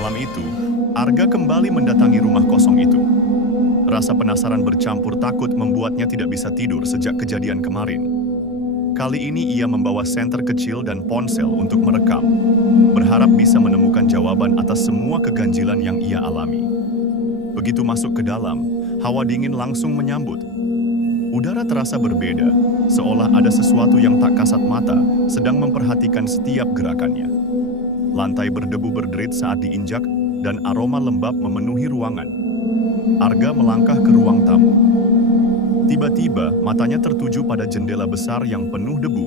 Malam itu, Arga kembali mendatangi rumah kosong itu. Rasa penasaran bercampur takut membuatnya tidak bisa tidur sejak kejadian kemarin. Kali ini ia membawa senter kecil dan ponsel untuk merekam, berharap bisa menemukan jawaban atas semua keganjilan yang ia alami. Begitu masuk ke dalam, hawa dingin langsung menyambut. Udara terasa berbeda, seolah ada sesuatu yang tak kasat mata sedang memperhatikan setiap gerakannya. Lantai berdebu berderit saat diinjak dan aroma lembab memenuhi ruangan. Arga melangkah ke ruang tamu. Tiba-tiba matanya tertuju pada jendela besar yang penuh debu.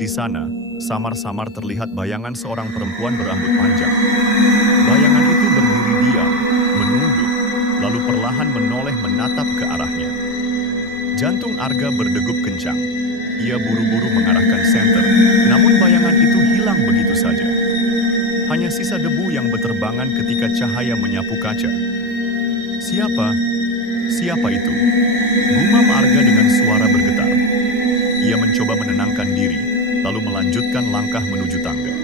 Di sana, samar-samar terlihat bayangan seorang perempuan berambut panjang. Bayangan itu berdiri diam, menunduk, lalu perlahan menoleh menatap ke arahnya. Jantung Arga berdegup kencang. Ia buru-buru mengarahkan senter, namun bayangan itu hilang begitu saja. Hanya sisa debu yang berterbangan ketika cahaya menyapu kaca. Siapa? Siapa itu? Gumam Arga dengan suara bergetar. Ia mencoba menenangkan diri, lalu melanjutkan langkah menuju tangga.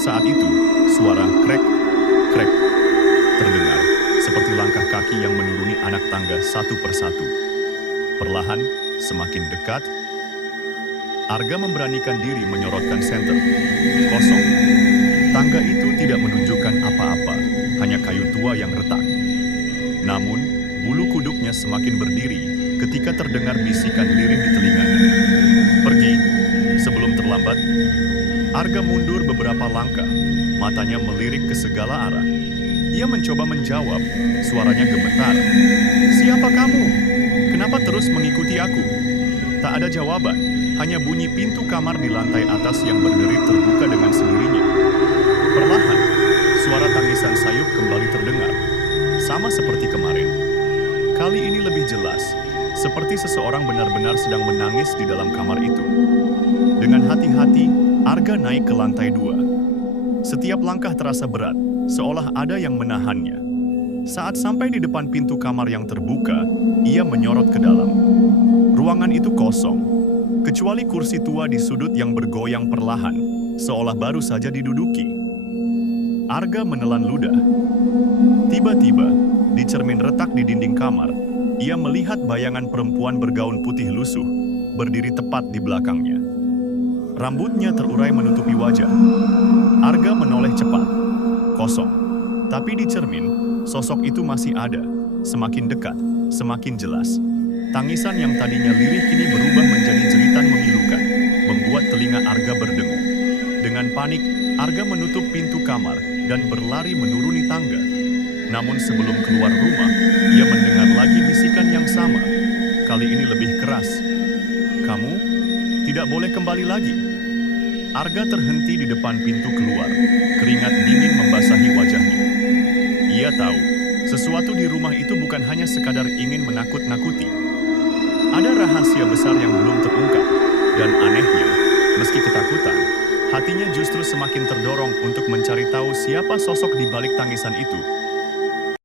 Saat itu, suara krek, krek terdengar, seperti langkah kaki yang menuruni anak tangga satu persatu. Perlahan, semakin dekat, Arga memberanikan diri menyorotkan senter. Kosong. Tangga itu tidak menunjukkan apa-apa, hanya kayu tua yang retak. Namun, bulu kuduknya semakin berdiri ketika terdengar bisikan lirih di telinganya. Pergi, sebelum terlambat. Arga mundur beberapa langkah, matanya melirik ke segala arah. Ia mencoba menjawab, suaranya gemetar. Siapa kamu? Kenapa terus mengikuti aku? Tak ada jawaban, hanya bunyi pintu kamar di lantai atas yang berderit terbuka dengan sendirinya. Perlahan, suara tangisan Sayup kembali terdengar, sama seperti kemarin. Kali ini lebih jelas, seperti seseorang benar-benar sedang menangis di dalam kamar itu. Dengan hati-hati, Arga naik ke lantai 2. Setiap langkah terasa berat, seolah ada yang menahannya. Saat sampai di depan pintu kamar yang terbuka, ia menyorot ke dalam. Ruangan itu kosong, kecuali kursi tua di sudut yang bergoyang perlahan, seolah baru saja diduduki. Arga menelan ludah. Tiba-tiba, di cermin retak di dinding kamar, ia melihat bayangan perempuan bergaun putih lusuh, berdiri tepat di belakangnya. Rambutnya terurai menutupi wajah. Arga menoleh cepat. Kosong. Tapi di cermin, sosok itu masih ada, semakin dekat, semakin jelas. Tangisan yang tadinya lirih kini berubah menjadi jeritan memilukan, membuat telinga Arga berdengung. Dengan panik, Arga menutup pintu kamar dan berlari menuruni tangga. Namun sebelum keluar rumah, ia mendengar lagi bisikan yang sama. Kali ini lebih keras. Kamu tidak boleh kembali lagi. Arga terhenti di depan pintu keluar. Keringat dingin membasahi wajahnya. Ia tahu, sesuatu di rumah itu bukan hanya sekadar ingin menakut-nakuti. Ada rahasia besar yang belum terungkap. Dan anehnya, meski ketakutan, hatinya justru semakin terdorong untuk mencari tahu siapa sosok di balik tangisan itu.